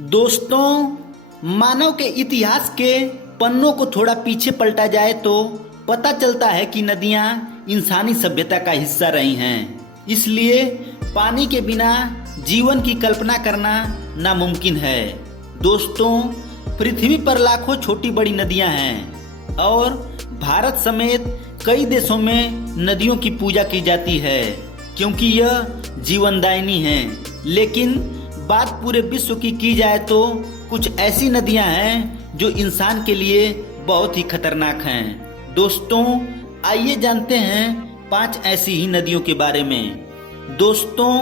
दोस्तों, मानव के इतिहास के पन्नों को थोड़ा पीछे पलटा जाए तो पता चलता है कि नदियां इंसानी सभ्यता का हिस्सा रही हैं। इसलिए पानी के बिना जीवन की कल्पना करना नामुमकिन है। दोस्तों, पृथ्वी पर लाखों छोटी बड़ी नदियां हैं और भारत समेत कई देशों में नदियों की पूजा की जाती है क्योंकि यह जीवनदायिनी हैं। लेकिन बात पूरे विश्व की जाए तो कुछ ऐसी नदियां हैं जो इंसान के लिए बहुत ही खतरनाक हैं। दोस्तों, आइए जानते हैं 5 ऐसी ही नदियों के बारे में। दोस्तों,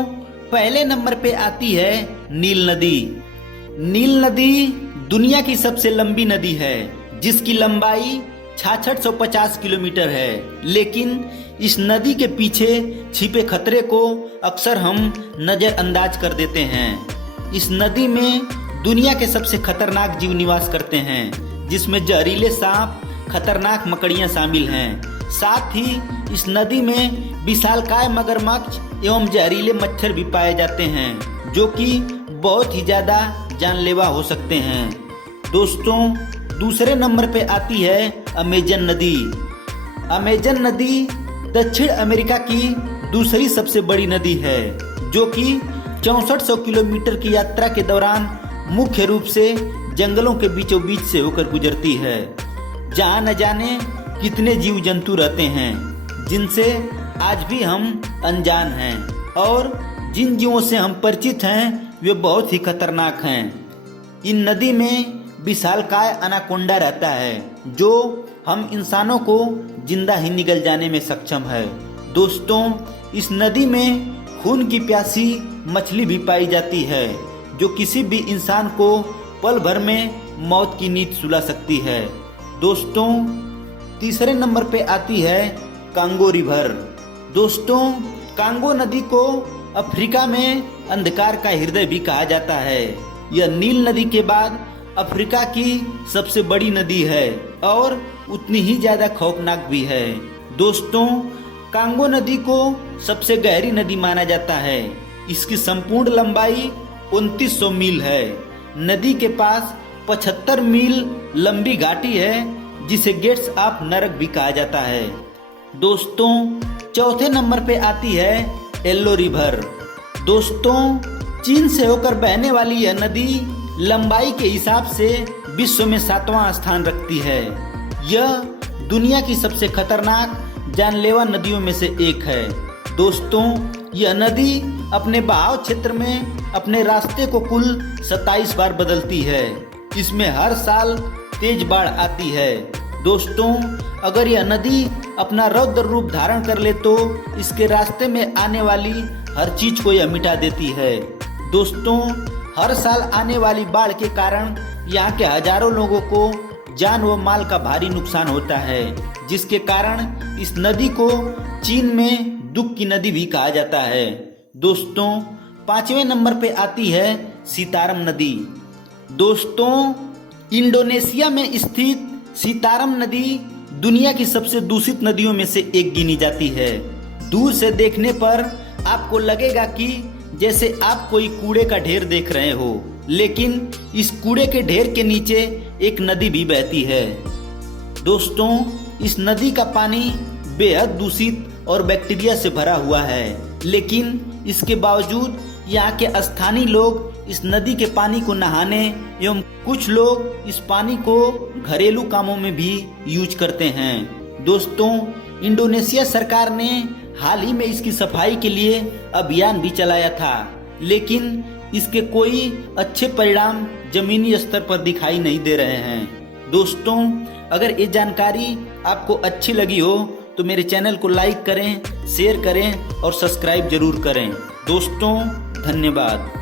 पहले नंबर पे आती है नील नदी। नील नदी दुनिया की सबसे लंबी नदी है जिसकी लंबाई 6650 किलोमीटर है। लेकिन इस नदी के पीछे छिपे खतरे को अक्सर हम नजरअंदाज कर देते हैं। इस नदी में दुनिया के सबसे खतरनाक जीव निवास करते हैं जिसमें जहरीले सांप, खतरनाक मकड़ियां शामिल हैं। साथ ही इस नदी में विशालकाय मगरमच्छ एवं जहरीले मच्छर भी पाए जाते हैं जो कि बहुत ही ज्यादा जानलेवा हो सकते हैं। दोस्तों, दूसरे नंबर पे आती है अमेजन नदी। अमेजन नदी दक्षिण अमेरिका की दूसरी सबसे बड़ी नदी है जो कि 6400 किलोमीटर की यात्रा के दौरान मुख्य रूप से जंगलों के बीचों बीच से होकर गुजरती है, जहां न जाने कितने जीव जंतु रहते हैं जिनसे आज भी हम अनजान हैं और जिन जीवों से हम परिचित हैं वे बहुत ही खतरनाक हैं। इन नदी में विशालकाय अनाकोंडा रहता है जो हम इंसानों को जिंदा ही निगल जाने में सक्षम है। दोस्तों, इस नदी में खून की प्यासी मछली भी पाई जाती है जो किसी भी इंसान को पल भर में मौत की नींद सुला सकती है। दोस्तों, तीसरे नंबर पे आती है कांगो रिवर। दोस्तों, कांगो नदी को अफ्रीका में अंधकार का हृदय भी कहा जाता है। यह नील नदी के बाद अफ्रीका की सबसे बड़ी नदी है और उतनी ही ज्यादा खौफनाक भी है। दोस्तों, कांगो नदी को सबसे गहरी नदी माना जाता है। इसकी संपूर्ण लंबाई 2900 मील है। नदी के पास 75 मील लंबी घाटी है जिसे गेट्स ऑफ नरक भी कहा जाता है। दोस्तों, चौथे नंबर पे आती है येलो रिवर। दोस्तों, चीन से होकर बहने वाली यह नदी लंबाई के हिसाब से विश्व में 7वां स्थान रखती है। यह दुनिया की सबसे खतरनाक जानलेवा नदियों में से एक है। दोस्तों, यह नदी अपने बहाव क्षेत्र में अपने रास्ते को कुल 27 बार बदलती है। इसमें हर साल तेज बाढ़ आती है। दोस्तों, अगर यह नदी अपना रौद्र रूप धारण कर ले तो इसके रास्ते में आने वाली हर चीज को यह मिटा देती है। दोस्तों, हर साल आने वाली बाढ़ के कारण यहाँ के हजारों लोगों को जान व माल का भारी नुकसान होता है, जिसके कारण इस नदी को चीन में दुख की नदी भी कहा जाता है। दोस्तों, 5वें नंबर पे आती है सीतारम नदी। दोस्तों, इंडोनेशिया में स्थित सीतारम नदी दुनिया की सबसे दूषित नदियों में से एक गिनी जाती है। दूर से देखने पर आपको लगेगा कि जैसे आप कोई कूड़े का ढेर देख रहे हो, लेकिन इस कूड़े के ढेर के नीचे एक नदी भी बहती है। दोस्तों, इस नदी का पानी बेहद दूषित और बैक्टीरिया से भरा हुआ है, लेकिन इसके बावजूद यहाँ के स्थानीय लोग इस नदी के पानी को नहाने एवं कुछ लोग इस पानी को घरेलू कामों में भी यूज करते हैं। दोस्तों, इंडोनेशिया सरकार ने हाल ही में इसकी सफाई के लिए अभियान भी चलाया था, लेकिन इसके कोई अच्छे परिणाम जमीनी स्तर पर दिखाई नहीं दे रहे हैं। दोस्तों, अगर ये जानकारी आपको अच्छी लगी हो तो मेरे चैनल को लाइक करें, शेयर करें और सब्सक्राइब जरूर करें। दोस्तों, धन्यवाद।